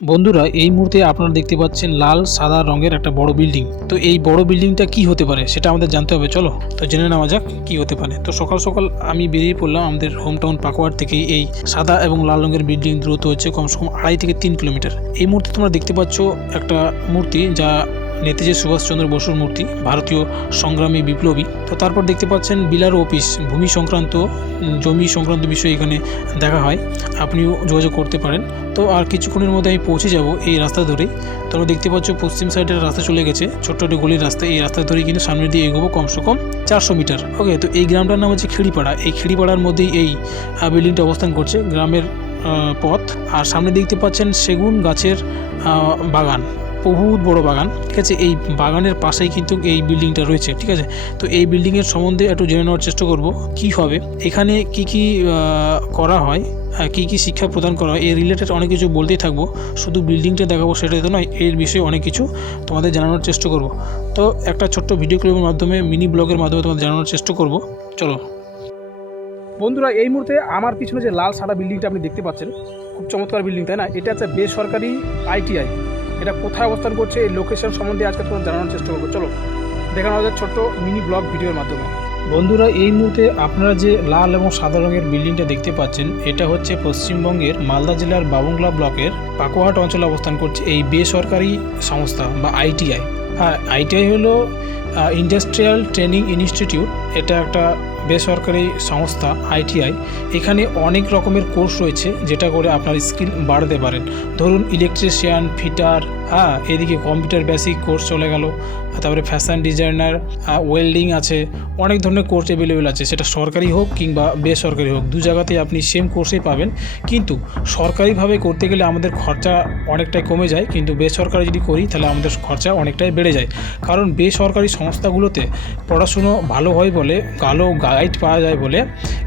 বন্ধুরা, এই মুহূর্তে আপনারা দেখতে পাচ্ছেন লাল, সাদা রঙের একটা বড় বিল্ডিং। তো এই বড় বিল্ডিংটা কি হতে পারে সেটা আমাদের জানতে হবে, চলো। তো জেনে নেওয়া যাক কি হতে পারে। তো সকাল সকাল আমি বেরিয়ে পড়লাম আমাদের হোম টাউন পাকোয়ার থেকে। এই সাদা এবং লাল রঙের বিল্ডিং দূরত্ব হচ্ছে কমসে কম আড়াই থেকে তিন কিলোমিটার। এই মুহূর্তে তোমরা দেখতে পাচ্ছ একটা মূর্তি যা নেতাজি সুভাষচন্দ্র বসুর মূর্তি, ভারতীয় সংগ্রামী বিপ্লবী। তো তারপর দেখতে পাচ্ছেন বিলার অফিস, ভূমি সংক্রান্ত জমি সংক্রান্ত বিষয় এখানে দেখা হয়। আপনিও যোগাযোগ করতে পারেন। তো আর কিছুক্ষণের মধ্যে আমি পৌঁছে যাব এই রাস্তা ধরেই তোমরা দেখতে পাচ্ছ পশ্চিম সাইডের রাস্তা চলে গেছে। ছোট্ট একটি গলির রাস্তা। এই রাস্তা ধরেই কিন্তু সামনের দিয়ে এগোবো কমসে কম চারশো মিটার। ওকে তো এই গ্রামটার নাম হচ্ছে খিড়িপাড়া। এই খিড়িপাড়ার মধ্যেই এই বিল্ডিংটা অবস্থান করছে। গ্রামের পথ। আর সামনে দেখতে পাচ্ছেন সেগুন গাছের বাগান। বহুত বড় বাগান, ঠিক আছে? এই বাগানের পাশেই কিন্তু এই বিল্ডিংটা রয়েছে, ঠিক আছে? তো এই বিল্ডিংয়ের সম্বন্ধে একটু জেনে নেওয়ার চেষ্টা করব, কি হবে? এখানে কি কি করা হয় কী কী শিক্ষা প্রদান করা হয়, এর রিলেটেড অনেক কিছু বলতেই থাকব। শুধু বিল্ডিংটা দেখাবো সেটাই তো নয়, এর বিষয়ে অনেক কিছু তোমাদের জানানোর চেষ্টা করব। তো একটা ছোট্ট ভিডিও ক্লিপের মাধ্যমে মিনি ব্লগের মাধ্যমে তোমাদের জানানোর চেষ্টা করব। চলো। বন্ধুরা, এই মুহূর্তে আমার পিছনে যে লাল সাদা বিল্ডিংটা আপনি দেখতে পাচ্ছেন, খুব চমৎকার বিল্ডিং, তাই না? এটা হচ্ছে বেসরকারি আইটিআই এটা কোথায় অবস্থান করছে, এই লোকেশন সম্বন্ধে আজকে তোমার জানানোর চেষ্টা করব। চলো, দেখানো যাক ছোট্ট মিনি ব্লগ ভিডিওর মাধ্যমে। বন্ধুরা, এই মুহূর্তে আপনারা যে লাল এবং সাদা রঙের বিল্ডিংটা দেখতে পাচ্ছেন, এটা হচ্ছে পশ্চিমবঙ্গের মালদা জেলার বাবংলা ব্লকের পাকোহাট অঞ্চলে অবস্থান করছে এই বেসরকারি সংস্থা বা আইটিআই। আইটিআই হলো ইন্ডাস্ট্রিয়াল ট্রেনিং ইনস্টিটিউট এটা একটা বেসরকারি সংস্থা, আইটিআই। এখানে অনেক রকমের কোর্স রয়েছে যেটা করে আপনার স্কিল বাড়াতে পারেন। ধরুন ইলেকট্রিশিয়ান ফিটার হ্যাঁ এদিকে কম্পিউটার বেসিক কোর্স চলে গেল, তারপরে ফ্যাশন ডিজাইনার ওয়েল্ডিং আছে, অনেক ধরনের কোর্স অ্যাভেলেবেল আছে, সেটা সরকারি হোক কিংবা বেসরকারি হোক, দু জায়গাতেই আপনি সেম কোর্সেই পাবেন। কিন্তু সরকারিভাবে করতে গেলে আমাদের খরচা অনেকটাই কমে যায়, কিন্তু বেসরকারি যদি করি তাহলে আমাদের খরচা অনেকটাই বেড়ে যায়। কারণ বেসরকারি সংস্থাগুলোতে পড়াশুনো ভালো হয় বলে, ভালো গাইড পাওয়া যায় বলে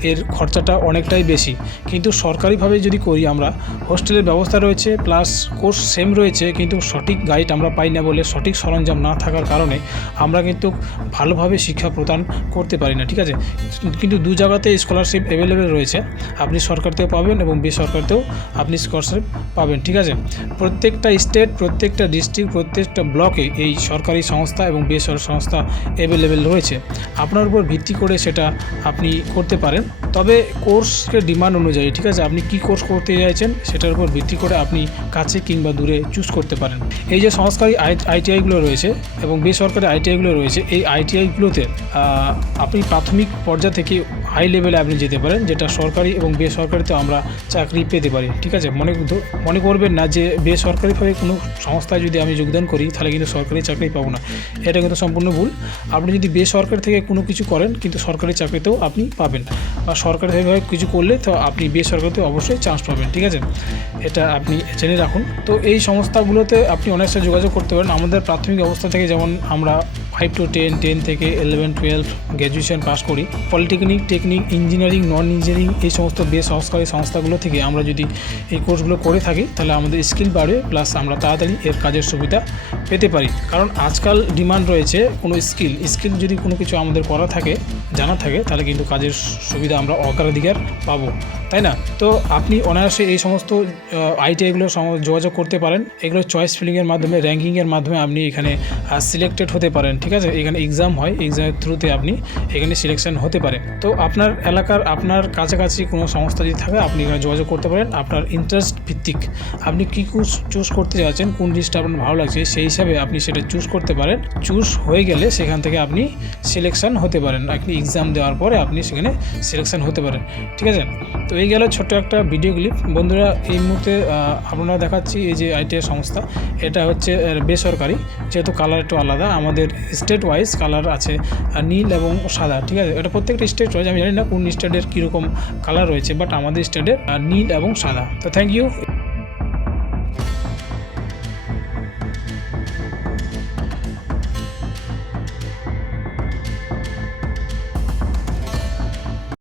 এর খরচাটা অনেকটাই বেশি। কিন্তু সরকারিভাবে যদি করি আমরা, হোস্টেলের ব্যবস্থা রয়েছে প্লাস কোর্স সেম রয়েছে, কিন্তু সঠিক গাইড আমরা পাই না বলে, সঠিক সরঞ্জাম না থাকার কারণে আমরা কিন্তু ভালোভাবে শিক্ষা প্রদান করতে পারি না, ঠিক আছে? কিন্তু দু জায়গাতে স্কলারশিপ অ্যাভেলেবেল রয়েছে, আপনি সরকারতেও পাবেন এবং বেসরকারিতেও আপনি স্কলারশিপ পাবেন, ঠিক আছে? প্রত্যেকটা স্টেট প্রত্যেকটা ডিস্ট্রিক্ট প্রত্যেকটা ব্লকে এই সরকারি সংস্থা এবং বেসরকারি সংস্থা অ্যাভেলেবেল রয়েছে। আপনার উপর ভিত্তি করে সেটা আপনি করতে পারেন। তবে কোর্সের ডিমান্ড অনুযায়ী, ঠিক আছে? আপনি কি কোর্স করতে চাইছেন, সেটার উপর ভিত্তি করে আপনি কাছে কিংবা দূরে চুজ করতে পারেন। এই যে সংস্কারী আইটিআইগুলো রয়েছে এবং বেসরকারি আইটিআইগুলো রয়েছে, এই আইটিআইগুলোতে আপনি প্রাথমিক পর্যায় থেকে হাই লেভেলে আপনি যেতে পারেন, যেটা সরকারি এবং বেসরকারিতে আমরা চাকরি পেতে পারি, ঠিক আছে? মনে মনে করবেন না যে বেসরকারিভাবে কোনো সংস্থায় যদি আমি যোগদান করি, তাহলে কিন্তু সরকারি চাকরি পাবো না। এটা কিন্তু সম্পূর্ণ ভুল। আপনি যদি বেসরকারি থেকে কোনো কিছু করেন, কিন্তু সরকারি চাকরিতেও আপনি পাবেন। বা সরকারিভাবে কিছু করলে তো আপনি বেসরকারিতে অবশ্যই চান্স পাবেন, ঠিক আছে? এটা আপনি জেনে রাখুন। তো এই সংস্থাগুলোতে আপনি অনেক সাথে যোগাযোগ করতে পারেন। আমাদের প্রাথমিক অবস্থা থেকে যেমন আমরা ফাইভ টু টেন টেন থেকে ইলেভেন টুয়েলভ গ্র্যাজুয়েশন পাস করি। Polytechnic technic engineering non engineering এই সমস্ত বেসরকারি সংস্থাগুলো থেকে আমরা যদি এই কোর্সগুলো করে থাকি, তাহলে আমাদের স্কিল বাড়বে প্লাস আমরা তাড়াতাড়ি এর কাজের সুবিধা পেতে পারি। কারণ আজকাল ডিমান্ড রয়েছে কোনো স্কিল স্কিল যদি কোনো কিছু আমাদের করা থাকে, জানা থাকে, তাহলে কিন্তু কাজের সুবিধা আমরা অগ্রাধিকার পাবো। তাই না? তো আপনি অনায়াসে এই সমস্ত আইটিআইগুলো যোগাযোগ করতে পারেন। এগুলো চয়েস ফিলিংয়ের মাধ্যমে র্যাঙ্কিংয়ের মাধ্যমে আপনি এখানে সিলেক্টেড হতে পারেন, ঠিক আছে? এখানে এক্সাম হয় এক্সামের থ্রুতে আপনি এখানে সিলেকশন হতে পারে। তো আপনার এলাকার, আপনার কাছাকাছি কোনো সংস্থা যদি থাকে, আপনি এখানে যোগাযোগ করতে পারেন। আপনার ইন্টারেস্ট ভিত্তিক আপনি কী কোর্স চুজ করতে চাচ্ছেন কোন জিনিসটা আপনার ভালো লাগছে, সেই হিসাবে আপনি সেটা চুজ করতে পারেন। চুজ হয়ে গেলে সেখান থেকে আপনি সিলেকশন হতে পারেন। আপনি এক্সাম দেওয়ার পরে আপনি সেখানে সিলেকশন হতে পারেন। ঠিক আছে? তো এই গেল ছোট্ট একটা ভিডিও ক্লিপ বন্ধুরা, এই মুহূর্তে আপনারা দেখাচ্ছি এই যে আইটিআই সংস্থা। এটা হচ্ছে বেসরকারি, যেহেতু কালার একটু আলাদা, আমাদের স্টেট ওয়াইজ কালার আছে নীল এবং সাদা, ঠিক আছে? এটা প্রত্যেকটা স্টেট ওয়াইজ আমি জানি না কোন স্টেটের কীরকম কালার রয়েছে বাট আমাদের স্টেটের নীল এবং সাদা। তো থ্যাংক ইউ